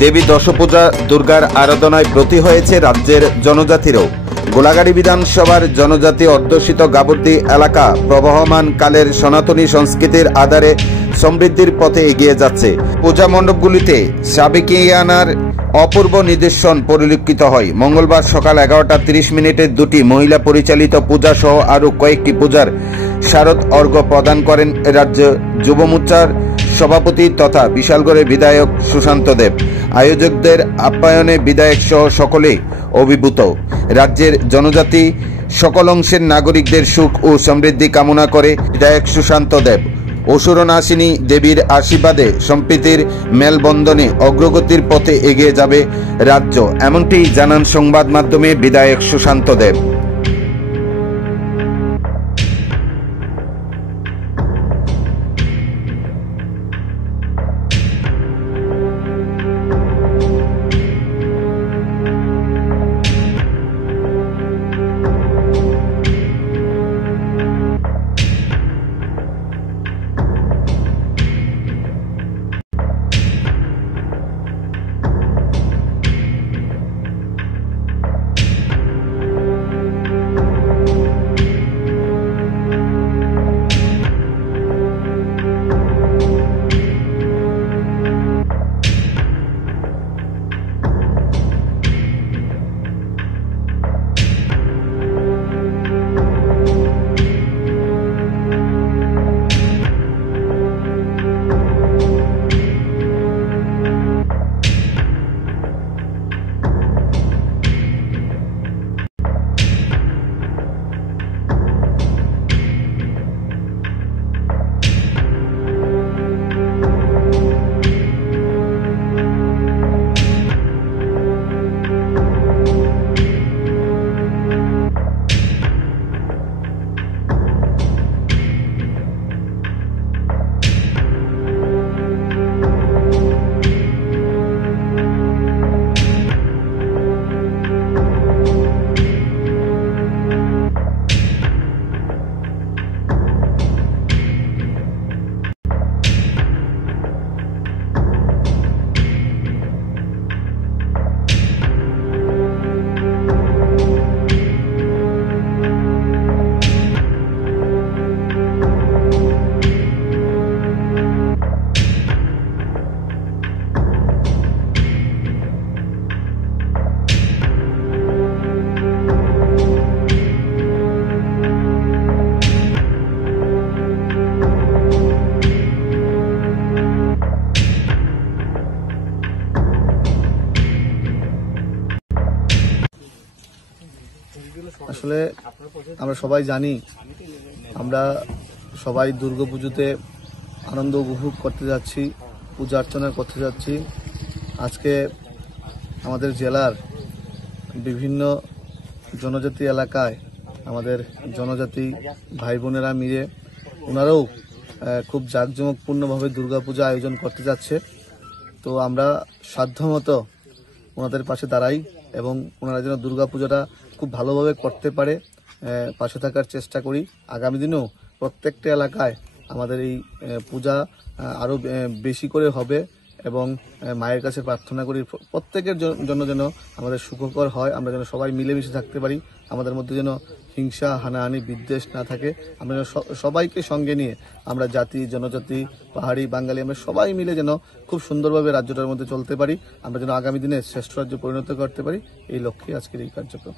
দেবী দশপূজা দুর্গার আরাধনায় ব্রতী হয়েছে রাজ্যের জনজাতিরাও। গোলাগাড়ি বিধানসভার জনজাতি অধ্যুষিত গাবর্দি এলাকা প্রবহমান কালের সনাতনী সংস্কৃতির আধারে সমৃদ্ধির পথে এগিয়ে যাচ্ছে। পূজা মণ্ডপগুলিতে সাবেকিয়ানার অপূর্ব নিদর্শন পরিলক্ষিত হয়। মঙ্গলবার সকাল 11:30 দুটি মহিলা পরিচালিত পূজা সহ আরও কয়েকটি পূজার শারদ অর্ঘ্য প্রদান করেন রাজ্য যুব মোর্চার সভাপতি তথা বিশালগড়ের বিধায়ক সুশান্ত দেব। আয়োজকদের আপ্যায়নে বিধায়ক সহ সকলেই অভিভূত। রাজ্যের জনজাতি সকল অংশের নাগরিকদের সুখ ও সমৃদ্ধি কামনা করে বিধায়ক সুশান্ত দেব। অসুরনাশিনী দেবীর আশীর্বাদে সম্প্রীতির মেলবন্ধনে অগ্রগতির পথে এগিয়ে যাবে রাজ্য, এমনটি জানান সংবাদ মাধ্যমে বিধায়ক সুশান্ত দেব। আসলে আমরা সবাই জানি, আমরা সবাই দুর্গাপুজোতে আনন্দ উপভোগ করতে যাচ্ছি, পূজা অর্চনা করতে যাচ্ছি। আজকে আমাদের জেলার বিভিন্ন জনজাতি এলাকায় আমাদের জনজাতি ভাই বোনেরা মিলে ওনারাও খুব জাঁকজমকপূর্ণভাবে দুর্গাপূজা আয়োজন করতে যাচ্ছে। তো আমরা সাধ্যমতো ওনাদের পাশে দাঁড়াই এবং ওনারা যেন দুর্গাপূজাটা খুব ভালোভাবে করতে পারে পাশে থাকার চেষ্টা করি। আগামী দিনেও প্রত্যেকটা এলাকায় আমাদের এই পূজা আরও বেশি করে হবে এবং মায়ের কাছে প্রার্থনা করি প্রত্যেকের জন্য যেন আমাদের সুখকর হয়, আমরা যেন সবাই মিলেমিশে থাকতে পারি, আমাদের মধ্যে যেন হিংসা হানাহানি বিদ্বেষ না থাকে। আমরা যেন সবাইকে সঙ্গে নিয়ে আমরা জাতি জনজাতি পাহাড়ি বাঙালি আমরা সবাই মিলে যেন খুব সুন্দরভাবে রাজ্যটার মধ্যে চলতে পারি, আমরা যেন আগামী দিনে শ্রেষ্ঠ রাজ্য পরিণত করতে পারি, এই লক্ষ্যে আজকের এই কার্যক্রম।